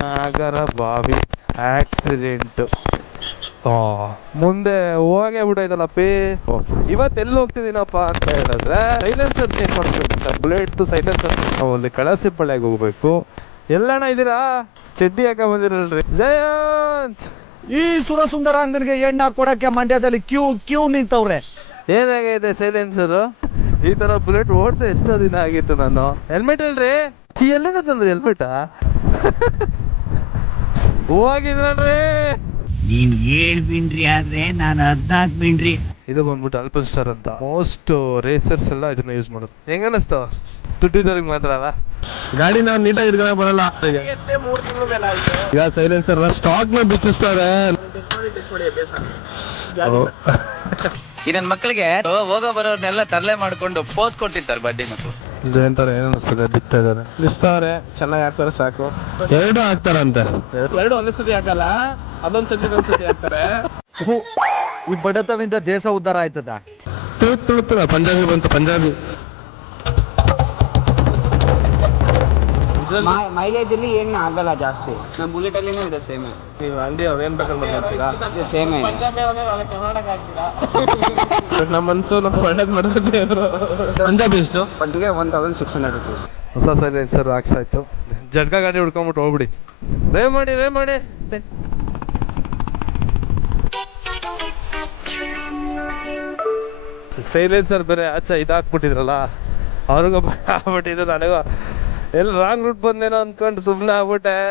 ನಾಗರ ಬಾವಿ ಆಕ್ಸಿಡೆಂಟ್ ಮುಂದೆ ಹೋಗೇ ಬಿಟ್ಟೈತಲ್ಲಪ್ಪಿ. ಇವತ್ತೆಲ್ಲಿ ಹೋಗ್ತಿದ್ದೀನಪ್ಪ ಅಂತ ಹೇಳಿದ್ರೆ ಸೈಲೆನ್ಸರ್ ಚೇಂಜ್ ಮಾಡ್ಬೇಕು. ಬುಲೆಟ್ ಸೈಲೆನ್ಸರ್ ನಾವು ಅಲ್ಲಿ ಕಳಸಿಪಳ್ಳಿಗೆ ಹೋಗ್ಬೇಕು. ಎಲ್ಲಣ್ಣ ಇದ್ದೀರಾ? ಚಡ್ಡಿ ಹಾಕ ಬಂದಿರಲ್ರಿ ಜಯಂತ್. ಈ ಸುರಸುಂದರ ಅಂಗನಿಗೆ ಎಣ್ಣೆ ಕೊಡಕ್ಕೆ ಮಂಡ್ಯದಲ್ಲಿ ಕ್ಯೂ ನಿಂತವ್ರೆ. ಏನಾಗಿದೆ ಸೈಲೆನ್ಸರು? ಈ ತರ ಬುಲೆಟ್ ಓಡಿಸಿ ಎಷ್ಟೋ ದಿನ ಆಗಿತ್ತು. ನಾನು ಹೆಲ್ಮೆಟ್ ಅಲ್ರಿ, ಎಲ್ಲಿಂದ ತಂದ್ರಿ ಹೆಲ್ಮೆಟ? ಹೋಗಿದ್ರಲ್ರಿ. ನೀನ್ 7 ಬಿನ್ರಿ ಆದ್ರೆ ನಾನು 14 ಬಿನ್ರಿ. ಇದು ಬಂದ್ಬಿಟ್ಟು ಅಲ್ಪನ್ ಸ್ಟಾರ್ ಅಂತ. ಮೋಸ್ಟ್ ರೇಸರ್ಸ್ ಎಲ್ಲ ಇದನ್ನ ಯೂಸ್ ಮಾಡೋದು. ಹೆಂಗ ಅನಿಸ್ತು? ದುಡ್ಡಿದವ್ರಿಗೆ ಮಾತ್ರ ಅಲ್ಲ. ಗಾಡಿ ನಾವು ನೀಟಾಗಿ ಇಟ್ಕೊಂಡ ಬರಲ್ಲ. ಈಗ ಸೈಲೆನ್ಸರ್ ಸ್ಟಾಕ್ ನ ಬಿಚ್ಚಿಸ್ತಾರೆ. ಈ ನನ್ನ ಮಕ್ಕಳಿಗೆ ಹೋಗೋ ಬರೋರ್ನೆಲ್ಲ ತರಲೆ ಮಾಡ್ಕೊಂಡು ಪೋಸ್ ಕೊಟ್ಟಿರ್ತಾರೆ ಬಡ್ಡಿ ಮಕ್ಕಳು. ಜಯಂತರ ಏನ್ ಅನಿಸ್ತದೆ? ಬಿತ್ತಾ ಇದಾರೆ, ಬಿಸ್ತಾವ್ರೆ, ಚೆನ್ನಾಗಿ ಹಾಕ್ತಾರೆ ಸಾಕು. ಎರಡು ಹಾಕ್ತಾರಂತೆ. ಎರಡು ಒಂದೇ ಸತಿ ಹಾಕಲ್ಲ, ಅದೊಂದ್ಸತಿ ಹಾಕ್ತಾರೆ. ಈ ಬಡತನದಿಂದ ದೇಶ ಉದ್ಧಾರ ಆಯ್ತದ? ತುಳುತ್ತುಳ ಪಂಜಾಬಿ ಬಂತು, ಪಂಜಾಬಿ. ಮೈಲೇಜ್ ಅಲ್ಲಿ ಏನು ಆಗಲ್ಲ ಜಾಸ್ತಿ. ನಮ್ಮ ಬುಲೆಟ್ ಅಲ್ಲಿ ಇದೆ ಸೇಮ್. ನೀವು ಅಂಗಡಿ ಅವ್ರು ಏನ್ ಬೇಕಾದ್ರೆ ಮಾಡ್ತೀರಾ? ಸೇಮ್ ನಮ್ಮ ಮನ್ಸು ನಮ್ಮ ಒಳ್ಳೇದ್ ಮಾಡಿದ್ರೆ ಪಂಜಾಬಿ ಎಷ್ಟು? ಒಟ್ಟಿಗೆ 1600 rupees. ಹೊಸ ಸೈಲೆನ್ಸರ್ ಹಾಕ್ಸಾಯ್ತು. ಜಡ್ಗ ಗಾಡಿ ಹುಡ್ಕೊಂಬಿಟ್ಟು ಹೋಗ್ಬಿಡಿ. ರೇ ಮಾಡಿ ಸೈಲೆನ್ಸರ್ ಬೇರೆ ಆಚೆ ಇದಾಕ್ಬಿಟ್ಟಿದ್ರಲ್ಲ, ಅವ್ರಿಗೂ ಆಗ್ಬಿಟ್ಟಿದ್ದು. ನನಗೂ ಎಲ್ಲಿ ರಾಂಗ್ ರೂಟ್ ಬಂದೇನೋ ಅಂದ್ಕೊಂಡು ಸುಮ್ಮನೆ ಆಗ್ಬಿಟ್ಟೆ.